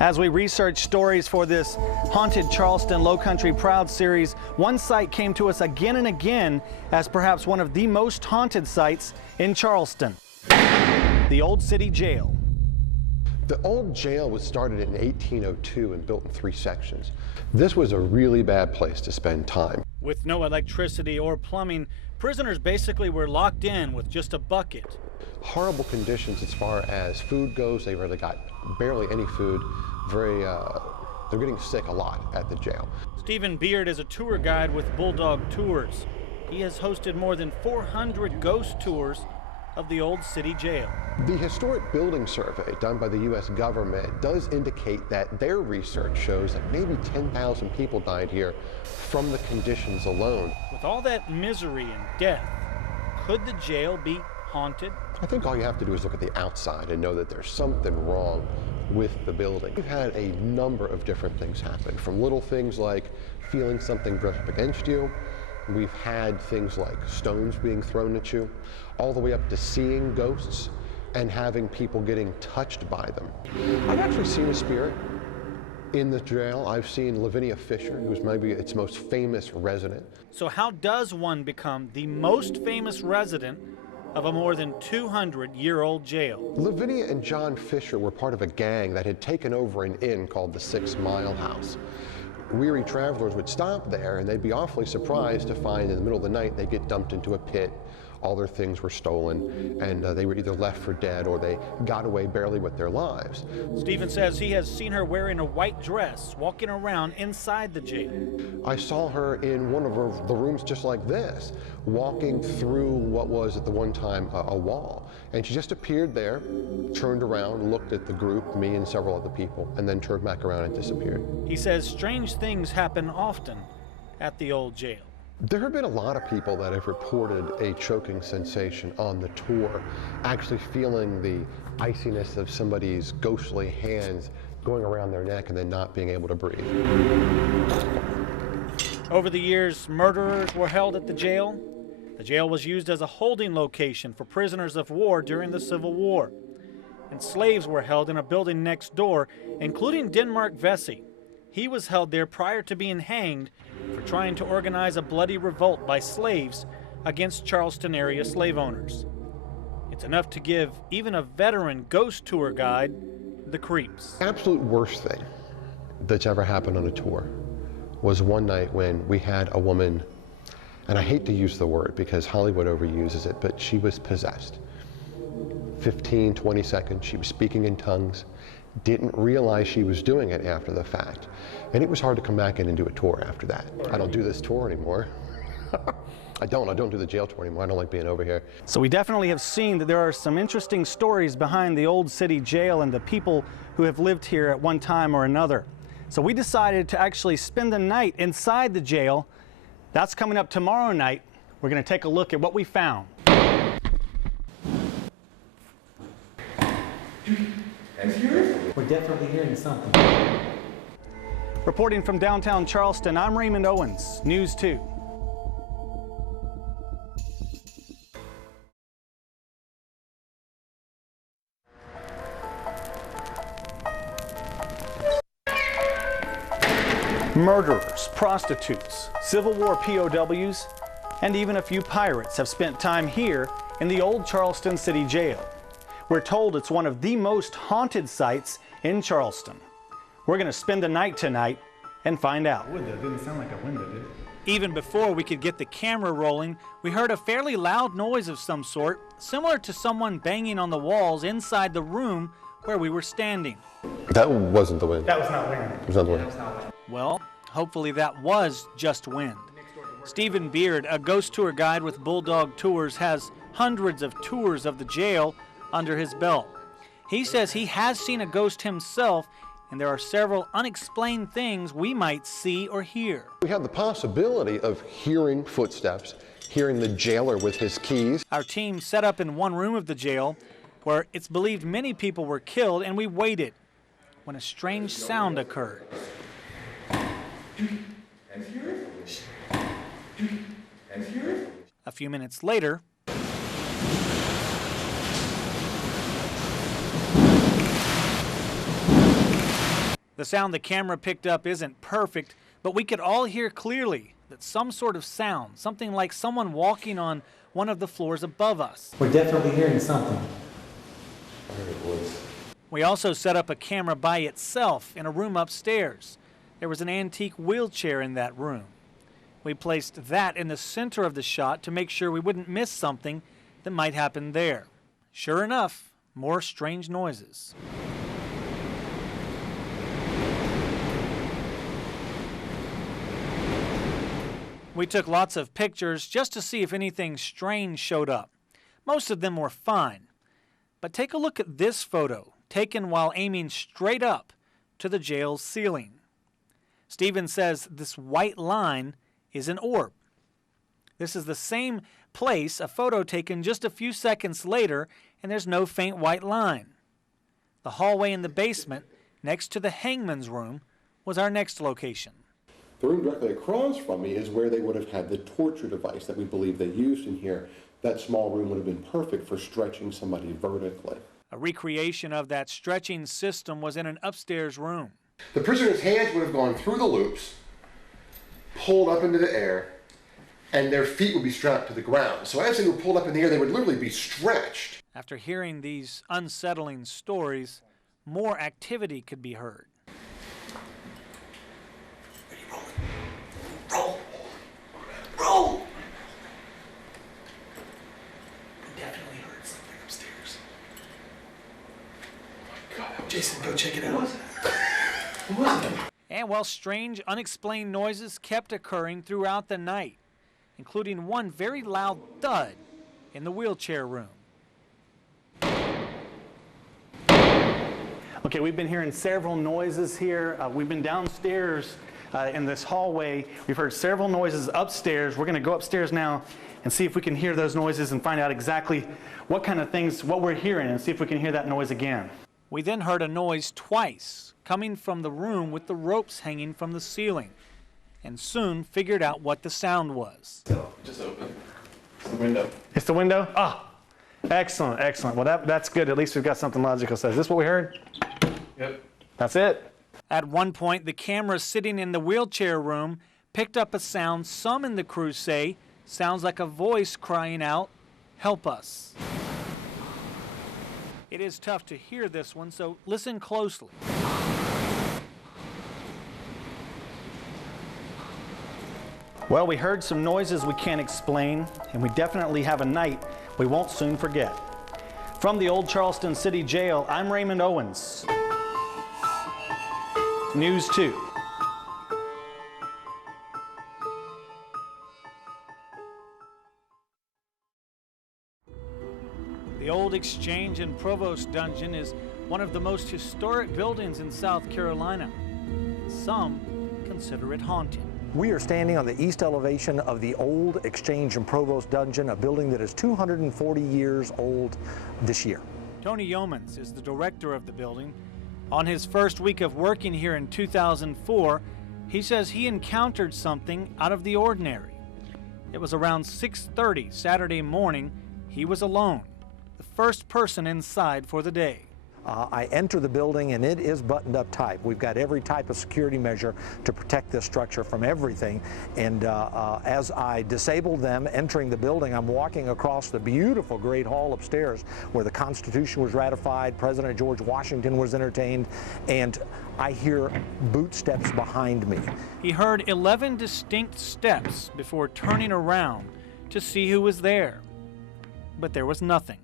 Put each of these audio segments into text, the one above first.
As we research stories for this Haunted Charleston Low Country Proud series, one site came to us again and again as perhaps one of the most haunted sites in Charleston, the Old City Jail. The old jail was started in 1802 and built in 3 sections. This was a really bad place to spend time. With no electricity or plumbing, prisoners basically were locked in with just a bucket. Horrible conditions as far as food goes. They really got barely any food. They're getting sick a lot at the jail. Stephen Beard is a tour guide with Bulldog Tours. He has hosted more than 400 ghost tours of the Old City Jail. The historic building survey done by the U.S. government does indicate that their research shows that maybe 10,000 people died here from the conditions alone. With all that misery and death, could the jail be haunted? I think all you have to do is look at the outside and know that there's something wrong with the building. We've had a number of different things happen, from little things like feeling something brush up against you. We've had things like stones being thrown at you, all the way up to seeing ghosts and having people getting touched by them. I've actually seen a spirit in the jail. I've seen Lavinia Fisher, who's maybe its most famous resident. So how does one become the most famous resident of a more than 200-year-old jail? Lavinia and John Fisher were part of a gang that had taken over an inn called the 6 Mile House. Weary travelers would stop there and they'd be awfully surprised to find in the middle of the night they get dumped into a pit. All their things were stolen and they were either left for dead or they got away barely with their lives. Stephen says he has seen her wearing a white dress walking around inside the jail. I saw her in one of the rooms just like this, walking through what was at the one time a wall. And she just appeared there, turned around, looked at the group, me and several other people, and then turned back around and disappeared. He says strange things happen often at the old jail. There have been a lot of people that have reported a choking sensation on the tour, actually feeling the iciness of somebody's ghostly hands going around their neck and then not being able to breathe. Over the years, murderers were held at the jail. The jail was used as a holding location for prisoners of war during the Civil War. And slaves were held in a building next door, including Denmark Vesey. He was held there prior to being hanged for trying to organize a bloody revolt by slaves against Charleston area slave owners. It's enough to give even a veteran ghost tour guide the creeps. The absolute worst thing that's ever happened on a tour was one night when we had a woman, and I hate to use the word because Hollywood overuses it, but she was possessed. 15, 20 seconds, she was speaking in tongues, didn't realize she was doing it after the fact. And it was hard to come back in and do a tour after that. I don't do this tour anymore. I don't do the jail tour anymore. I don't like being over here. So we definitely have seen that there are some interesting stories behind the Old City Jail and the people who have lived here at one time or another. So we decided to actually spend the night inside the jail. That's coming up tomorrow night. We're going to take a look at what we found. We're definitely hearing something. Reporting from downtown Charleston, I'm Raymond Owens, News 2. Murderers, prostitutes, Civil War POWs, and even a few pirates have spent time here in the old Charleston City Jail. We're told it's one of the most haunted sites in Charleston. We're going to spend the night tonight and find out. Window didn't sound like a window, did it? Even before we could get the camera rolling, we heard a fairly loud noise of some sort, similar to someone banging on the walls inside the room where we were standing. That wasn't the wind. That was not wind. It was not the wind. Well, hopefully that was just wind. Stephen Beard, a ghost tour guide with Bulldog Tours, has hundreds of tours of the jail under his belt. He says he has seen a ghost himself, and there are several unexplained things we might see or hear. We have the possibility of hearing footsteps, hearing the jailer with his keys. Our team set up in one room of the jail where it's believed many people were killed, and we waited when a strange sound occurred. A few minutes later, The sound the camera picked up isn't perfect, but we could all hear clearly that some sort of sound, something like someone walking on one of the floors above us. We're definitely hearing something. I heard a voice. We also set up a camera by itself in a room upstairs. There was an antique wheelchair in that room. We placed that in the center of the shot to make sure we wouldn't miss something that might happen there. Sure enough, more strange noises. We took lots of pictures just to see if anything strange showed up. Most of them were fine. But take a look at this photo, taken while aiming straight up to the jail's ceiling. Stephen says this white line is an orb. This is the same place a photo taken just a few seconds later, and there's no faint white line. The hallway in the basement, next to the hangman's room, was our next location. The room directly across from me is where they would have had the torture device that we believe they used in here. That small room would have been perfect for stretching somebody vertically. A recreation of that stretching system was in an upstairs room. The prisoner's hands would have gone through the loops, pulled up into the air, and their feet would be strapped to the ground. So as they were pulled up in the air, they would literally be stretched. After hearing these unsettling stories, more activity could be heard. Roll! Roll! We definitely heard something upstairs. Oh my God, Jason, go check it out. What was it? And while strange, unexplained noises kept occurring throughout the night, including one very loud thud in the wheelchair room. Okay, we've been hearing several noises here. We've been downstairs in this hallway. We've heard several noises upstairs. We're going to go upstairs now and see if we can hear those noises and find out exactly what kind of things, what we're hearing, and see if we can hear that noise again. We then heard a noise twice coming from the room with the ropes hanging from the ceiling, and soon figured out what the sound was. Just open. It's the window. It's the window? Ah, excellent, excellent. Well, that's good. At least we've got something logical. So is this what we heard? Yep. That's it? At one point, the camera sitting in the wheelchair room picked up a sound some in the crew say sounds like a voice crying out, "Help us." It is tough to hear this one, so listen closely. Well, we heard some noises we can't explain, and we definitely have a night we won't soon forget. From the old Charleston City Jail, I'm Raymond Owens. News 2. The old Exchange and Provost Dungeon is one of the most historic buildings in South Carolina. Some consider it haunted. We are standing on the east elevation of the old Exchange and Provost Dungeon, a building that is 240 years old this year. Tony Yeomans is the director of the building. On his first week of working here in 2004, he says he encountered something out of the ordinary. It was around 6:30 Saturday morning. He was alone, the first person inside for the day. I enter the building and it is buttoned up tight. We've got every type of security measure to protect this structure from everything. And as I disabled them entering the building, I'm walking across the beautiful Great Hall upstairs where the Constitution was ratified, President George Washington was entertained, and I hear boot steps behind me. He heard 11 distinct steps before turning around to see who was there. But there was nothing.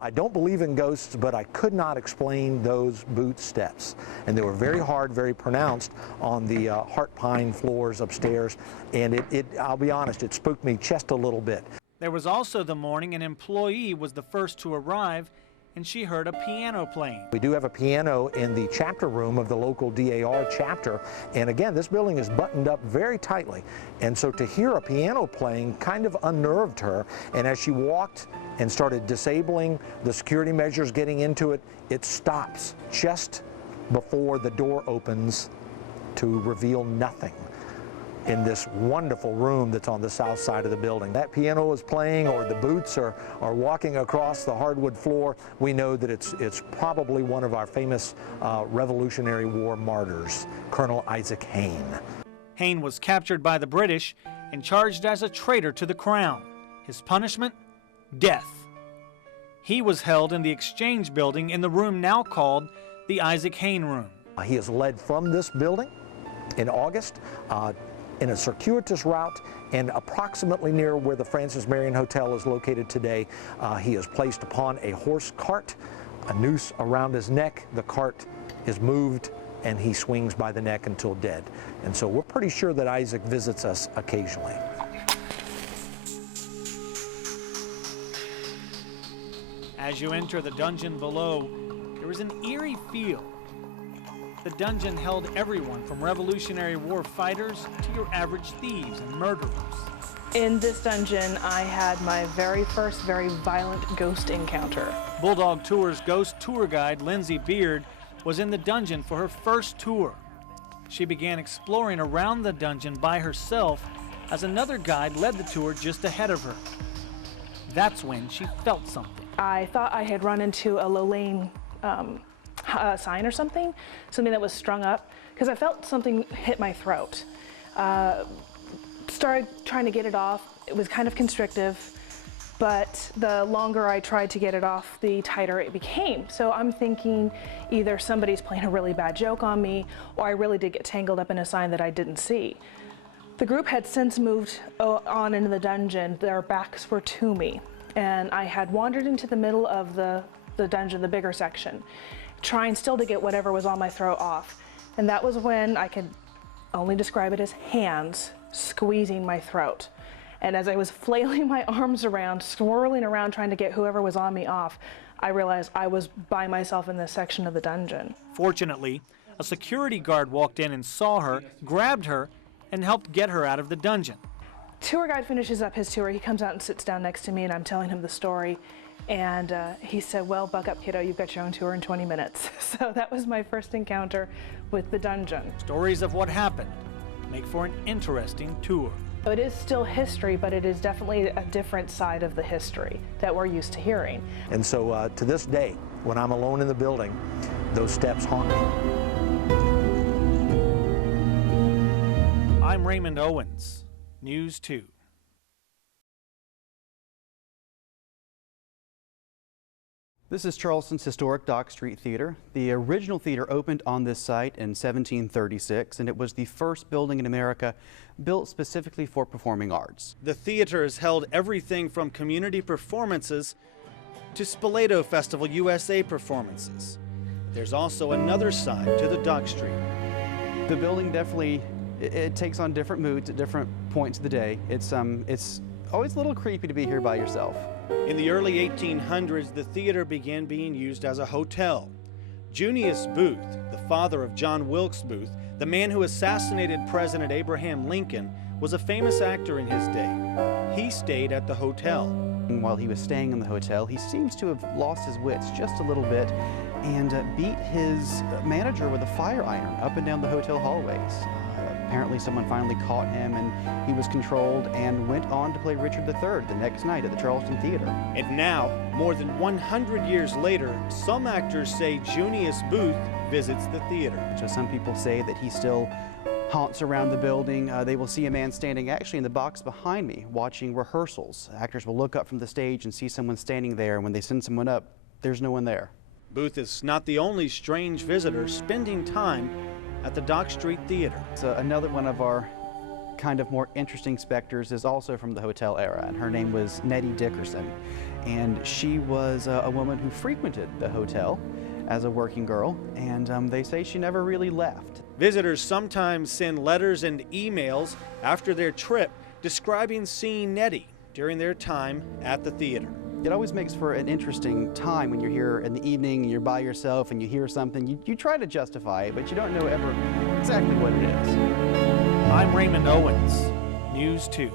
I don't believe in ghosts, but I could not explain those boot steps. And they were very hard, very pronounced on the heart pine floors upstairs. And I'll be honest, it spooked me just a little bit. There was also the morning an employee was the first to arrive, and she heard a piano playing. We do have a piano in the chapter room of the local DAR chapter. And again, this building is buttoned up very tightly. And so to hear a piano playing kind of unnerved her. And as she walked and started disabling the security measures, getting into it, it stops just before the door opens to reveal nothing. in this wonderful room that's on the south side of the building. That piano is playing, or the boots are walking across the hardwood floor. We know that it's probably one of our famous Revolutionary War martyrs, Colonel Isaac Hayne. Hayne was captured by the British and charged as a traitor to the crown. His punishment? Death. He was held in the Exchange Building in the room now called the Isaac Hayne Room. He is led from this building in August in a circuitous route, and approximately near where the Francis Marion Hotel is located today, he is placed upon a horse cart, a noose around his neck. The cart is moved and he swings by the neck until dead. And so we're pretty sure that Isaac visits us occasionally. As you enter the dungeon below, there is an eerie feel. The dungeon held everyone from Revolutionary War fighters to your average thieves and murderers. In this dungeon, I had my very first very violent ghost encounter. Bulldog Tours ghost tour guide Lindsay Beard was in the dungeon for her first tour. She began exploring around the dungeon by herself as another guide led the tour just ahead of her. That's when she felt something. I thought I had run into a low lane sign or something that was strung up, because I felt something hit my throat. Started trying to get it off. It was kind of constrictive, but the longer I tried to get it off, the tighter it became. So I'm thinking either somebody's playing a really bad joke on me, or I really did get tangled up in a sign that I didn't see. The group had since moved on into the dungeon. Their backs were to me, and I had wandered into the middle of the dungeon, the bigger section, trying still to get whatever was on my throat off. And that was when I could only describe it as hands squeezing my throat. And as I was flailing my arms around, swirling around trying to get whoever was on me off, I realized I was by myself in this section of the dungeon. Fortunately, a security guard walked in and saw her, grabbed her, and helped get her out of the dungeon. Tour guide finishes up his tour. He comes out and sits down next to me, and I'm telling him the story. And he said, "Well, buck up, kiddo, you've got your own tour in 20 minutes. So that was my first encounter with the dungeon. Stories of what happened make for an interesting tour. So it is still history, but it is definitely a different side of the history that we're used to hearing. And so to this day, when I'm alone in the building, those steps haunt me. I'm Raymond Owens, News 2. This is Charleston's historic Dock Street Theater. The original theater opened on this site in 1736, and it was the first building in America built specifically for performing arts. The theater has held everything from community performances to Spoleto Festival USA performances. There's also another side to the Dock Street. The building definitely, it takes on different moods at different points of the day. It's always a little creepy to be here by yourself. In the early 1800s, the theater began being used as a hotel. Junius Booth, the father of John Wilkes Booth, the man who assassinated President Abraham Lincoln, was a famous actor in his day. He stayed at the hotel. And while he was staying in the hotel, he seems to have lost his wits just a little bit and beat his manager with a fire iron up and down the hotel hallways. Apparently someone finally caught him and he was controlled and went on to play Richard III the next night at the Charleston Theater. And now, more than 100 years later, some actors say Junius Booth visits the theater. So some people say that he still haunts around the building. They will see a man standing actually in the box behind me watching rehearsals. Actors will look up from the stage and see someone standing there, and when they send someone up, there's no one there. Booth is not the only strange visitor spending time at the Dock Street Theater. So another one of our kind of more interesting specters is also from the hotel era, and her name was Nettie Dickerson. And she was a woman who frequented the hotel as a working girl, and they say she never really left. Visitors sometimes send letters and emails after their trip describing seeing Nettie during their time at the theater. It always makes for an interesting time when you're here in the evening and you're by yourself and you hear something. You try to justify it, but you don't know ever exactly what it is. I'm Raymond Owens, News 2.